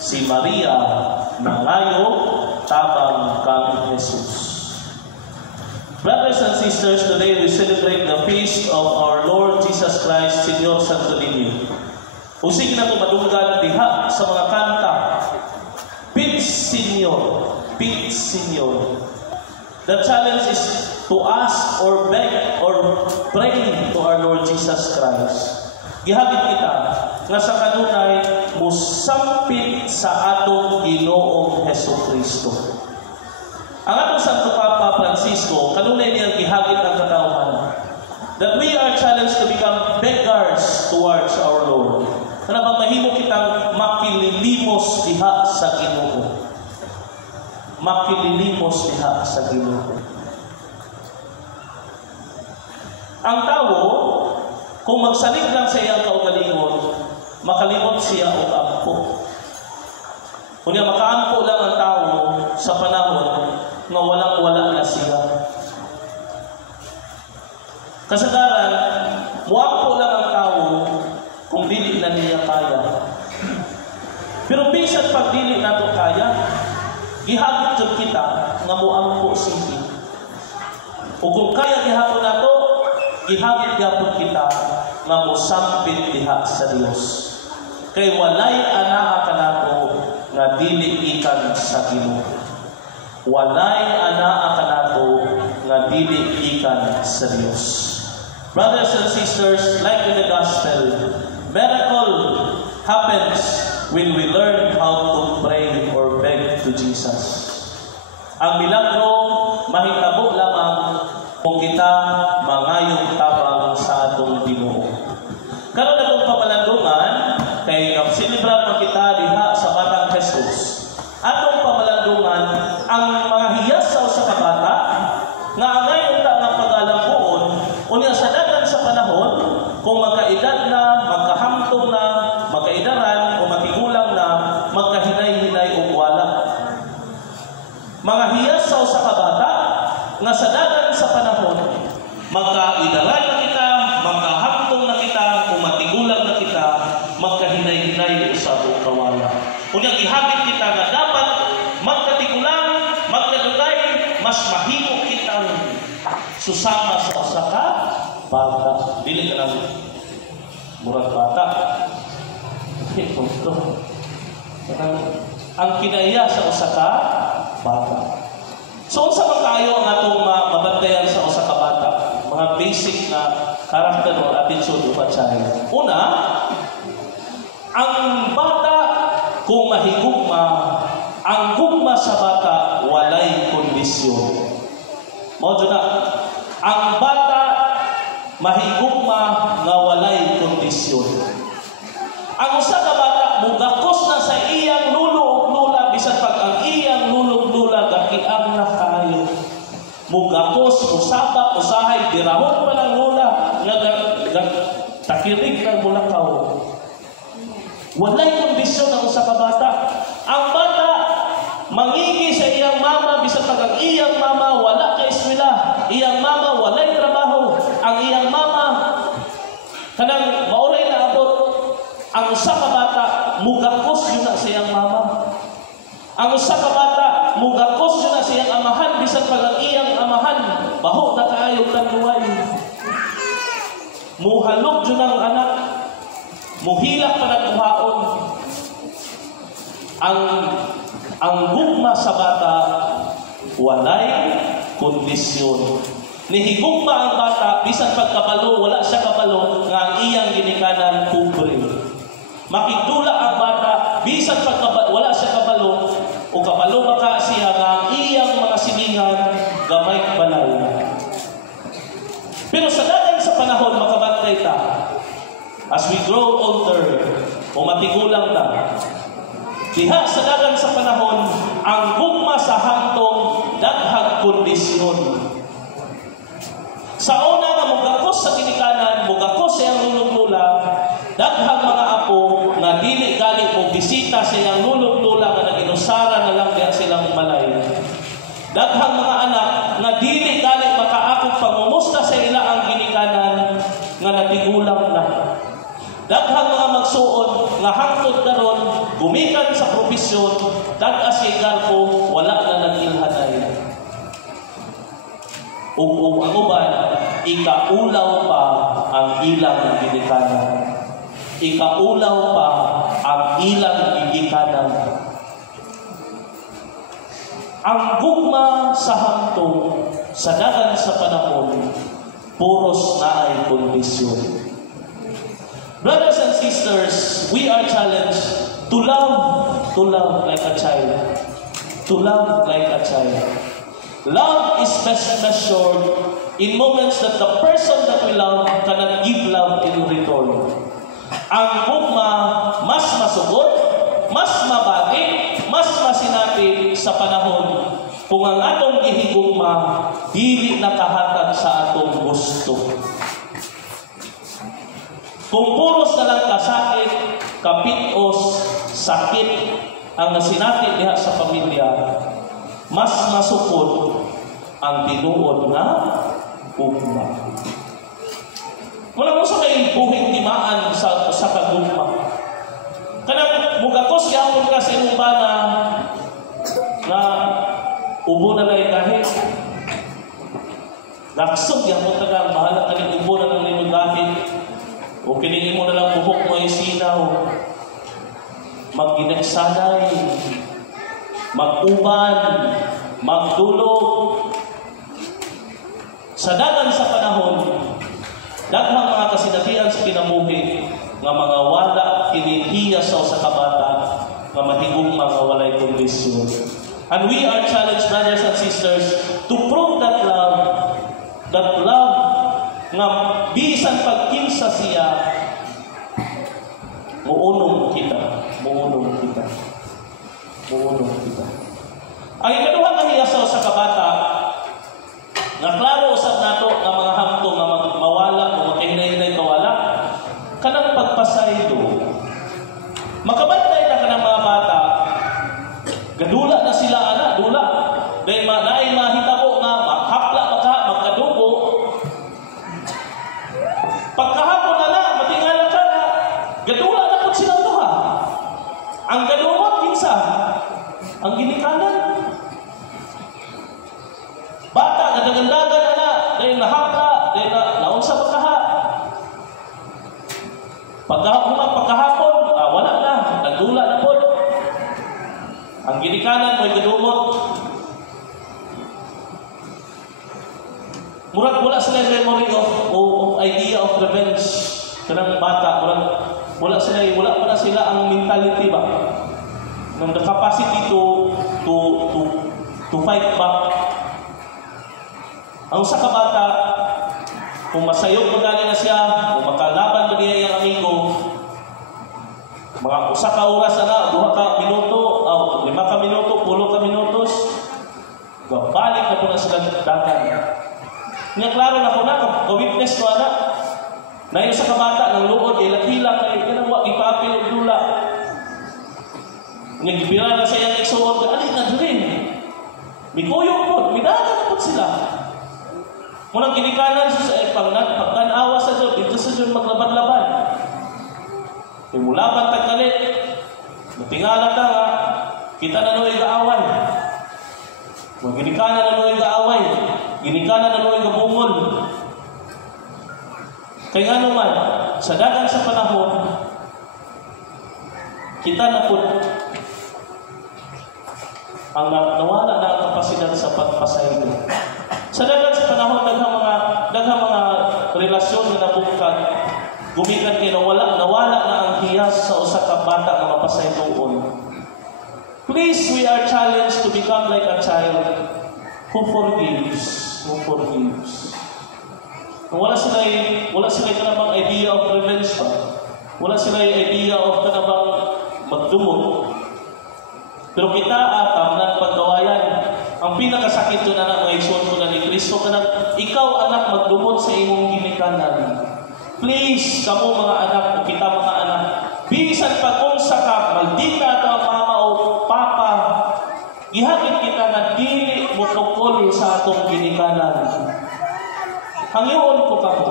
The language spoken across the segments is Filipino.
si Maria nangayo tabang kang Jesus. Brothers and sisters, today we celebrate the feast of our Lord Jesus Christ, Señor Santo Niño. Usig na ito madunggan diha sa mga kanta. Pit Señor, Pit Señor. The challenge is to ask or beg or pray to our Lord Jesus Christ. Gihagit kita nga sa kanunay musampit sa atong Ginoong Hesukristo. Ang atong Santo Papa Francisco, kanunay niyang gihagit ang katauhan that we are challenged to become beggars towards our Lord. Kana bang mahimo kitang makililimos diha sa Ginoo. Makililimos diha sa Ginoo. Ang tao, kung magsalig lang sa iyang kaugalingon, makalimot siya o ampo. Kung makaampo lang ang tao sa panahon na walang-wala na siya. Kasagaran, muampo lang ang tao kung dili na niya kaya. Pero bisan pag dili na ito kaya, gihagit jud kita nga muampo sige. O kung kaya gihapon na ito, gihagit gihapon kita nga musampit diha sa Dios. Kay walay anaa kanato nga dili ikan sa Ginoo. Walay anaa kanato nga dili ikan sa Dios. Brothers and sisters, like in the gospel, miracle happens when we learn how to pray or beg to Jesus. Ang milagro mahitabo lamang kung kita mangayong tabang sa atong Ginoo. Karon atong pamalandungan kay kapsilibrat man kita diha sa batang Jesus. Atong pamalandungan ang mga hiyas sa usa ka bata nga angay unta nga pagalambuon unya sa dagan sa panahon kung magkaedad na, magkahamtong na, magkaidaran o matigulang na, magkahinay-hinay o wala. Mga hiyas sa usa ka bata nga sa dagan sa panahon magkaidaran na kita, magkahamtong na kita, o matigulang na kita, magkahinay-hinay sa atong kawala. Unya gihagit kita nga dapat magkatigulang, magkadugay, mas mahimo kitang susama sa usa ka bata. Dili ka lang murag bata. Ang kinaya sa usa ka bata. So unsa man kaayo ang atong mabantayan sa usa ka bata? Mga basic na karakter o attitude o child. Una, ang bata kung mahigugma, ang gugma sa bata walay kondisyon. Mao na, ang bata mahigugma nga walay kondisyon. Ang usa ka bata mugakos na sa iyang lulo ug lula bisan pag ang iyang lulo ug lula gakiang na kayo. Mugakos usaba usahay dirahon pa ng lula nga takirig ng bulakaw. Walay kondisyon ang usa ka bata. Ang bata mangigi sa iyang mama bisan pag ang iyang mama wala ka eskwela, iyang mama walay trabaho, ang iyang mama kanang mauray na abot. Ang usa ka bata mugakos yun na sa iyang mama. Ang usa ka bata mugakos yun na sa iyang amahan bisan pag ang iyang amahan baho na kaayo tanduay. Muhalog yun ang anak, muhilak pa ng kuhaon. Ang gugma sa bata walay kondisyon. Nihigugma ang bata bisan pagkabalo wala siya kabalo nga ang iyang ginikanan pobre. Makigdula ang bata bisan wala siya kabalo o kabalo baka siya nga ang iyang mga silingan gamay balay. Pero sa dagan sa panahon makabantay ta as we grow older o matigulang na diha sa dagan sa panahon ang gugma sa hangtong daghang kondisyon. Sa una nga mugakos sa ginikanan, mugakos sa iyang lulog-lula, daghang mga apo nga dili gali mo bisita sa iyang lulog-lula nga naginusara na lang diha silang balay. Daghang mga anak nga dili gali makaakog pangumusta sa ila ang ginikanan nga natigulang na. Daghang mga magsuon nga hangtod karon gumikan sa profesyon, dag-asigar ko, wala na nag-ilhanay. Ug ang uban, ikaulaw pa ang ilang ginikanan. Ikaulaw pa ang ilang gigikanan. Ang gugma sa hangtong sa dagan sa panahon, puros na ay kondisyon. Brothers and sisters, we are challenged to love like a child. To love like a child. Love is best measured in moments that the person that we love cannot give love in return. Ang gugma, mas masugot, mas mabati, mas masinati sa panahon kung ang atong gihigugma dili nakahatag sa atong gusto. Kung puros na lang kasakit, kapitos, sakit ang nasinati diha sa pamilya, mas masukod ang tinuod na gugma. Wala mo sa may buhing timaan sa kagugma. Kanang mugakos yapon ka sa imong bana na ubo na lang kahit. Naksog yapon ka lang, bahala ka ng ubo na lang imong kahit. O kinigin mo na lang buhok mo ay sinaw. Magginagsanay, mag-uban, magdulog. Sa dagan sa panahon, daghang mga kasinatian sa kinabuhi nga mga wala kinihiya sa usa ka bata nga mahigugma nga walay kondisyon. And we are challenged, brothers and sisters, to prove that love nga bisan pagkinsa siya, muunong kita. Ang ikaduha nga hiyasaw sa kabata, nga klaro usab nato nga mga hamtong nga mawala o makahinay-hinay kawala, kanang pagpasaylo. Makabantay na kanang mga bata, gadula na sila dula. Dahil naay mahitabo nga hapla magkadugo. Pagkahapon na, matingala ka na, gadula na kung silang duha. Ang gadumot, kinsa? Ang ginikanan. Bata, gadagandagan na, dahil nahapla, dahil naunsa pagkaha. Pagkahapon, wala na, nagdula na po. Ang ginikanan mo'y gadumot. Murag wala sila memory of idea of revenge. Kanang bata, wala pa na sila ang mentality ba? Ng the capacity to fight back. Ang sa kabata, kung masayog magaling na siya, kung makalaban ba niya yung amigo, mga usa ka oras na, 2 ka minuto, 5 ka minuto, 10 ka minutos, balik na po na sila dagan. Nga klaro na ko na, ka-witness ko na, na yung sa kabata, ng luod, ilat-hilak, kinagawa, ipapil o dula. Nagibira na sa iyang iksuon, alit na dulin. Mikuyong po, minagan po sila. Munang ginikanan sa pagtanawa sa Diyos, dito sa Diyos maglaban-laban. Mulaban tagkalit, matingala ka nga, kita na no'y gaaway. Ginikanan na no'y gaaway, ginikanan na no'y gabungol. Kaya nga naman, sa dagan sa panahon, kita na po ang nawala na ang kapasidad sa pagpasaylo. Sa dagan sa panahon, daghang mga relasyon na nabukad, gumikan kayo nawala na ang hiyas sa usa ka bata nga mapasayloon. Please, we are challenged to become like a child who forgives. Wala sila kanabang idea of revenge pa. Wala sila idea of kanabang magdumot. Pero kita atam ng pagkawayan, ang pinakasakit ko na mga igsoon ko na ni Kristo, kanang ikaw anak magdumot sa imong ginikanan. Please, kamo mga anak o kita mga anak, bisan pag-unsa ka, maldita ka mama o papa, gihagit kita na dili mo tukol sa atong ginikanan. Hangyoon ko kamo,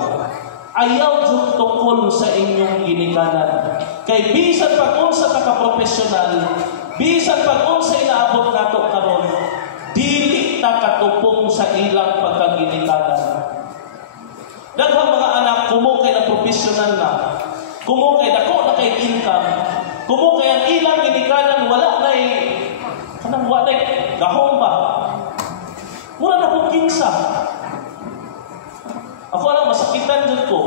ayaw jud tukol sa inyong ginikanan. Kay bisan pag-unsa ka profesional, bisan pag unsay naabot nato karon, dili ta katupong sa ilang pagkaginikanan. Daghang mga anak kumo kay na professional na, kumo kay dako na kay income, kumo kay ang ilang ginikanan wala nay kanang wala gahom ba. Mura na kong kinsa. Ako lang masakitan jud ko.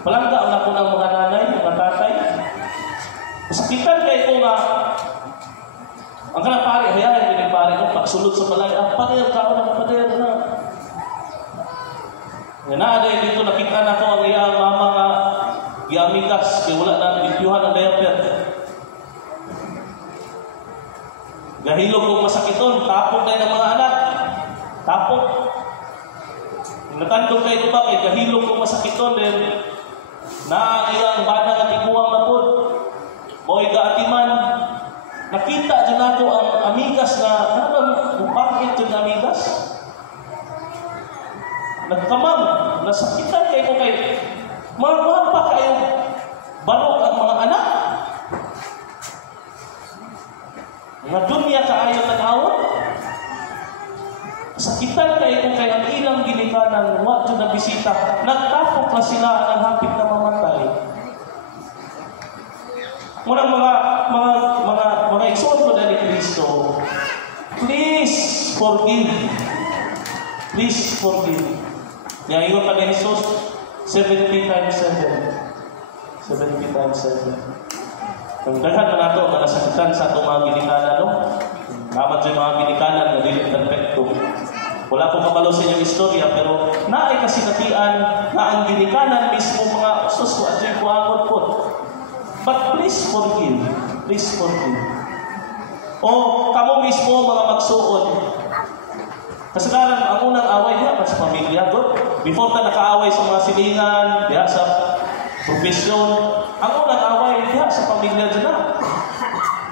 Palangga ang ako ng mga nanay, mga tatay. Masakitan kay ko nga ang kanang pare, hayahin din pare ko pagsulod sa balay, pader ka na pader na. Nga na dito nakita na ko ang iyang mama nga giamigas kay wala na bitiuhan ang diaper. Gahilog kong masakiton, tapok na ng mga anak. Tapok. Natandong kayo ba kay gahilog kong masakiton din na iyang bana nga tiguang na po. Mo'y gaatiman. Nakita dyan ako ang amigas na, ano ba, bakit yung amigas? Nagkamang, nasakitan kayo ko kay mga pa kayo barok ang mga anak. Nga dunya kaayon ng awon. Sakitan kayo kung kaya ang ilang ginikanan, wa dyan na bisita, nagtapok na sila ang hapit na mamatay. Munang mga eksonto na ni Kristo, please forgive. Please forgive. Nga ingon pa ni Jesus, 70 times 7. 70 times 7. Kung daghan na nato ang nasakitan sa itong mga ginikanan, no? Naman dyan mga ginikanan na dili perfecto. Wala kong kabalo sa inyong istorya, pero naay kasinatian na ang ginikanan mismo mga usos ko at yung kuangon po. But please forgive. Please forgive. O kamo mismo mga magsuod. Kasagaran, ang unang away niya sa pamilya. Before ta nakaaway sa mga silingan, diya sa profesyon, ang unang away diya sa pamilya dyan na.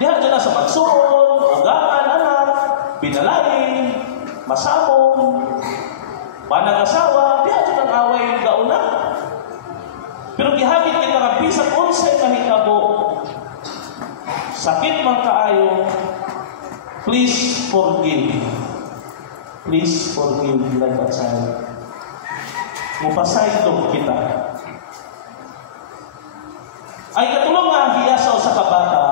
Diya dyan na sa magsuod, ugaan, anak, binalain, masabong, banang asawa, diya dyan ang away gauna. Pero gihagit kita nga bisag unsay mahitabo, sakit man kaayo, please forgive. Please forgive like a child. Mupasay ito kita. Ay katulong nga hiyasaw sa kabata,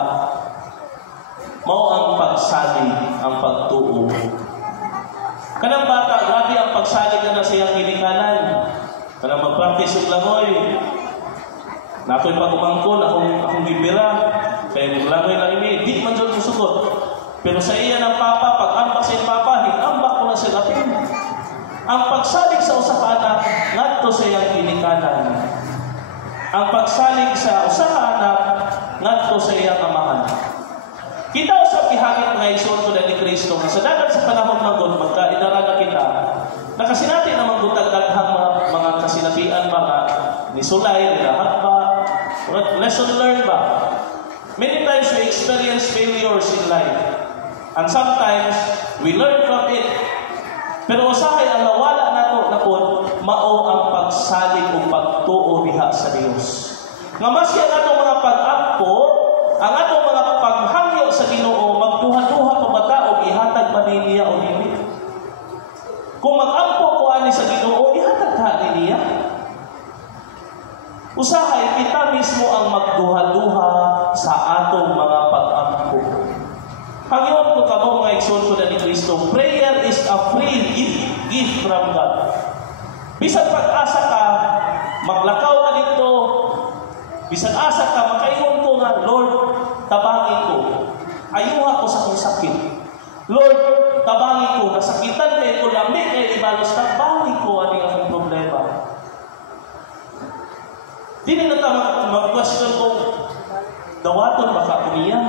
mao ang pagsalig, ang pagtuo. Kanang bata, grabe ang pagsalig na siyang ginikanan. Kanang mag-practice yung langoy. Na ako'y pagumangkon, akong gibira. Kaya yung langoy lang ini, di man dyan musugot. Pero sa iya ng papa, pag-ambak sa iyong papa, hinambak ko na siya lapin. Ang pagsalig sa usa ka anak, ngadto sa iyang ginikanan. Ang pagsalig sa usa ka anak, ngadto sa iyang amahan. Kita usap ihangit nga isunod na ni Kristo na sa dagat sa panahon magod, magkaidara na kita. Nakasinati na magdutag-daghang mga kasinatian mga ni Sulay, nilahat ba? Lesson learned ba? Many times we experience failures in life. And sometimes we learn from it. Pero usahay ang nawala nato na po, mao ang pagsalig o pagtuo diha sa Dios. Nga masya natong mga pag-ampo, ang atong mga paghangyo sa Ginoo, magduha-duha pa bata o ihatag pa niya o dili. Kung mag-ampo ko ani sa Ginoo, ihatag ka niya. Usahay kita mismo ang magduha-duha sa atong mga pag-ampo. Hangyon ko kamo nga igsoon ko na ni Kristo, prayer is a free gift from God. Bisan pag-asa ka, maglakaw ka dito, bisan asa ka, makaingon ko nga, Lord, tabangin ko. Ayuha ko sa kong sakit. Lord, tabangin ko, nasakitan kayo ko, lamig kayo ibalos, tabangin ko aning akong problema. Di na naman mag-question kung dawaton baka umiya.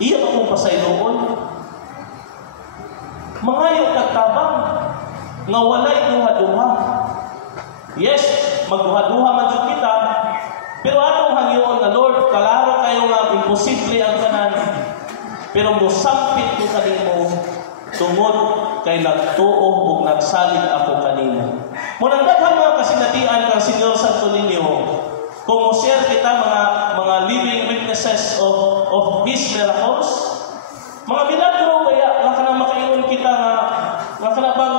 Iyan akong pasayloon. Mangayo kagtabang nga walay duha-duha. Yes, magduha-duha man jud kita. Pero atong hangyoon nga Lord, kalaro kayo nga imposible ang tanan. Pero mosampit ko kanimo tungod kay nagtuo ug nagsalig ako kanimo. Munang daghang mga kasinatian kang Senyor Santo Niño, kung mo-share experiences of His miracles. Mga milagro kaya nga kanang makaingon kita nga kanang bang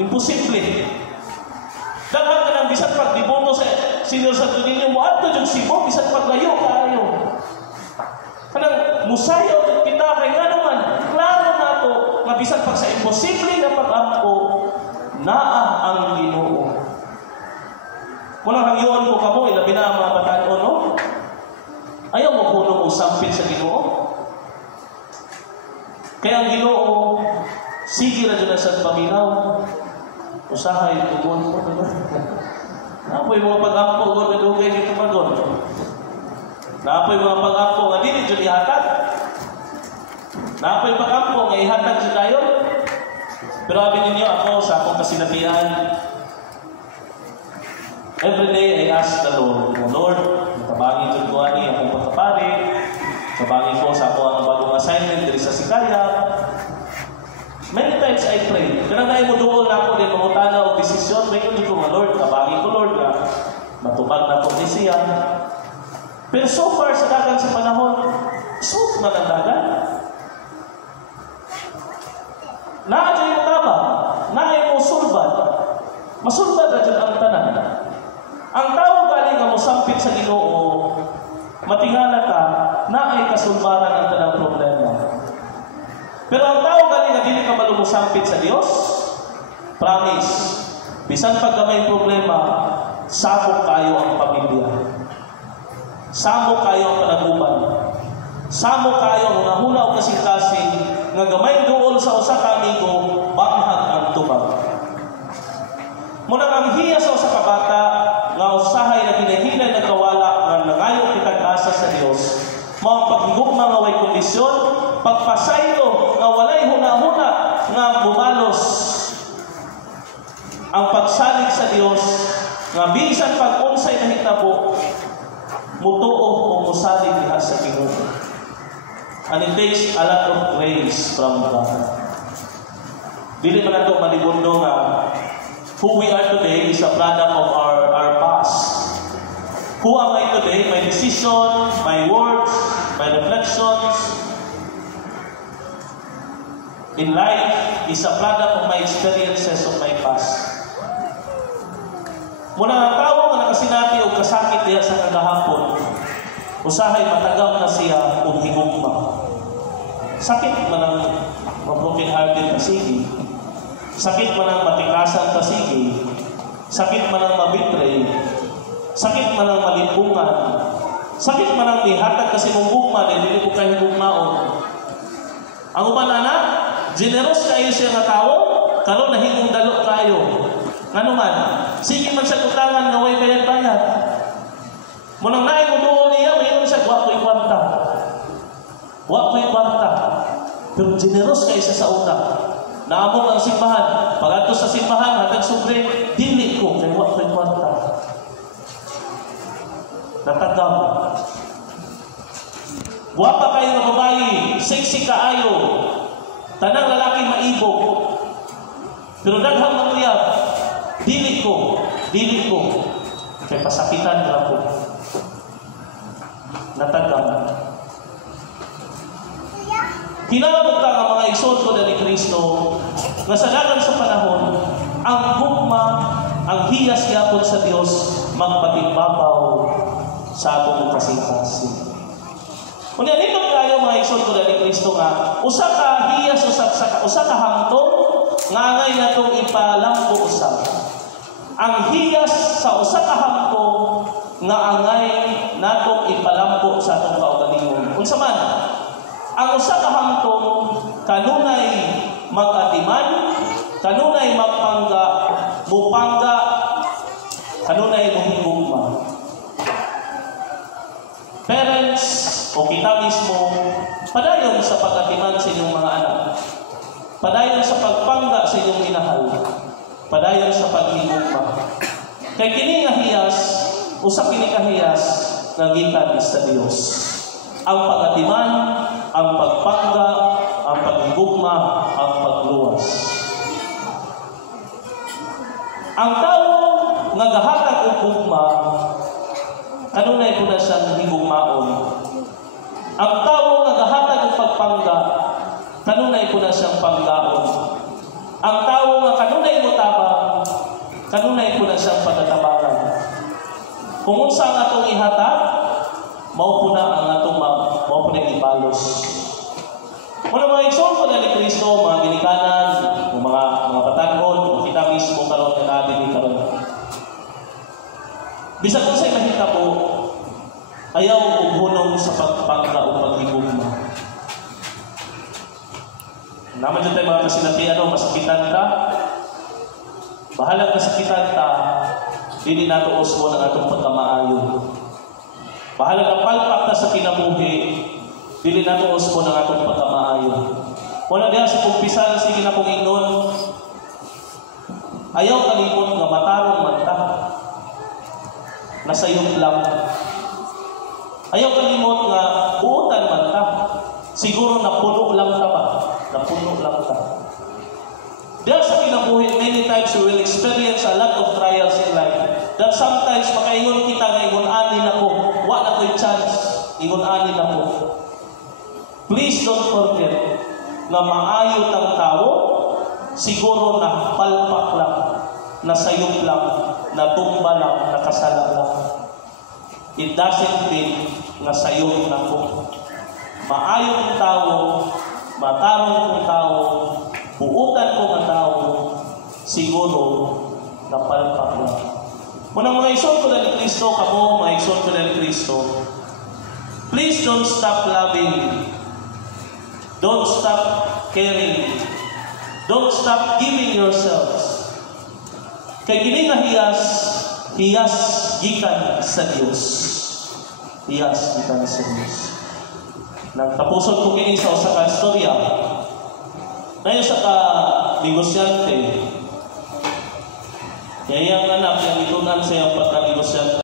imposible. Daghan ka nang bisan pag diboto sa Senyor Santo Niño mo adto jud Cebu bisan pag layo kaayo. Kanang musayo kita kay nga naman klaro nato nga bisan pag sa imposible nga pag-ampo naa ang Ginoo. Muna hangyoon ko kamo ilabi na ang mga batan-on no. Ayaw mo kuno mo sampit sa Ginoo. Kaya ang Ginoo sige ra jud sa paminaw. Usahay tugon ko diba? Napoy mga pag-ampo ko dugay dito magon. Napoy mga pag-ampo nga dili jud ihatag. Napoy pag-ampo nga ihatag jud kayo. Pero abi ninyo ako sa akong kasinabihan. Every day I ask the Lord, Lord, matabangin jud ko ani akong pagkapari. Tabangin ko sa ako ang bagong assignment diri sa Sikaya. Many times I pray. Kaya na mo doon ako din mangutana o desisyon. May hindi ko nga, Lord, kabagin ko, Lord, na matubag na ko siya. Pero so far, sa dagang sa panahon, suot man ang dagan. Naadyo yung tabang. Naay mo sulbad. Masulbad na dyan ang tanan. Ang tao galing nga mo sampit sa Ginoo, matingala ka, naay kasulbaran ang tanang problema. Pero ang tao galing na dili ka malumusampit sa Dios, promise, bisan pag may problema, sabok kayo ang pamilya. Sabok kayo ang panaguban. Sabok kayo ang nahuna o kasing-kasing nga gamay dool sa usa ka amigo, baghag ang tubag. Muna ang hiya sa usa ka bata nga usahay na ginahinay na kawala nga nangayo kitag asa sa Dios, mao ang paghigugma nga way kondisyon, pagpasaylo nga walay huna-huna nga bumalos ang pagsalig sa Dios nga bisan pag unsay nahitabo mutuo o musalig diha sa Ginoo. And it takes a lot of grace from God. Dili man nato malibundo nga who we are today is a product of our past. Who am I today? My decision, my words, my reflections in life is a product of my experiences of my past. Muna ang tao nga nakasinati o kasakit diya sa kagahapon, usahay matagam na siya o higugma. Sakit man ang broken hearted na sige. Sakit man ang matikasan na sige. Sakit man ang mabitray. Sakit man ang malipungan. Sakit man ang lihatag kasi mong gugma dahil hindi ko kayo gugmaon. Ang uban anak, generous kayo siya nga tao, karon nahimong dalo kayo. Ngano man, sige man sa kutangan nga way bayad-bayad. Munang naay mo doon niya, mayroon siya, wa ko'y kwarta. Wa ko'y kwarta. Pero generous kayo siya sa una. Naamong ang simbahan. Pag ato sa simbahan, hatag sobre, dili ko, kay wa ko'y kwarta. Natagam. Wa pa kayo na babae, sexy kaayo. Tanang lalaki maibog. Pero daghang mangyab, dili ko. Kay pasakitan na ako. Natagam. Hinabot ka ang mga isod ko na ni Kristo na sa dagang sa panahon, ang gugma, ang hiyas-yapon sa Diyos, magpatigbabaw sa atong kasing-kasing. Kung nalipot kayo mga isod ko na ni Kristo nga, usa ka hiyas, usa ka hamtong, ngangay na itong ipalampo usap. Ang hiyas sa usa ka hamtong, nga angay na itong ipalampo sa atong kaugalingon. Unsa man, ang usa ka hamtong, kanunay mag-atiman, kanunay magpangga, mupangga, kanunay muhigugma. Parents, o kita mismo, padayon sa pag-atiman sa inyong mga anak. Padayon sa pagpangga sa inyong minahal. Padayon sa paghigugma. Kay kini nga hiyas, usa kini ka hiyas nga gikan sa Dios. Ang pag-atiman, ang pagpangga, ang paghigugma, ang pagluwas. Ang tao nga gahatag og gugma, kanunay po na siyang higugmaon. Ang tao nga gahatag ng pagpangga, kanunay ko na siyang panggaon. Ang tao nga kanunay mo tabang, kanunay ko na siyang pagtatabangan. Kung unsa ang atong ihatag, mao po na ang atong mao po na ibalos. Muna mga eksonso na ni Kristo, mga ginikanan, mga batanon, kita mismo karon ng nabi ni karon. Bisag kung sa'y mahita po, ayaw ughunong sa pagpangga o paghigugma. Naman dyan tayo mga kasinatian, masakitan ka, bahalang kasakitan ka, dili nato usmo ng atong pagkamaayo. Bahalang kapalpak na sa kinabuhi, dili nato usmo ng atong pagkamaayo. Wala diha sa pagpisan, sige na kong ingnon, ayaw kalimot nga matarong man ta. Nasayop lang. Ayaw kalimot nga buutan man ta. Siguro napuno lang ta ba? Napuno lang ta. Dahil sa kinabuhi, many times we will experience a lot of trials in life. That sometimes makaingon kita nga ingon-ani na ko. Wa na ko'y chance. Ingon-ani na ko. Please don't forget na maayot ang tao, siguro na palpak lang, nasayop lang, natumba lang, nakasala lang. It doesn't mean na sayop na ko. Maayot ang tao, matarong ang tao, buutan ko ang tao, siguro napalpak lang. Munang mga ison ko na ni Kristo, kamo, mga ison ko na ni Kristo, please don't stop loving. Don't stop caring. Don't stop giving yourselves. Kay kini nga hiyas gikan sa Dios. Hiyas gikan sa Dios. Nagtapuson ko kini sa usa ka istorya. Dayon sa ka negosyante. Kaya ang anak yang itunan sa iyang pagka-negosyante.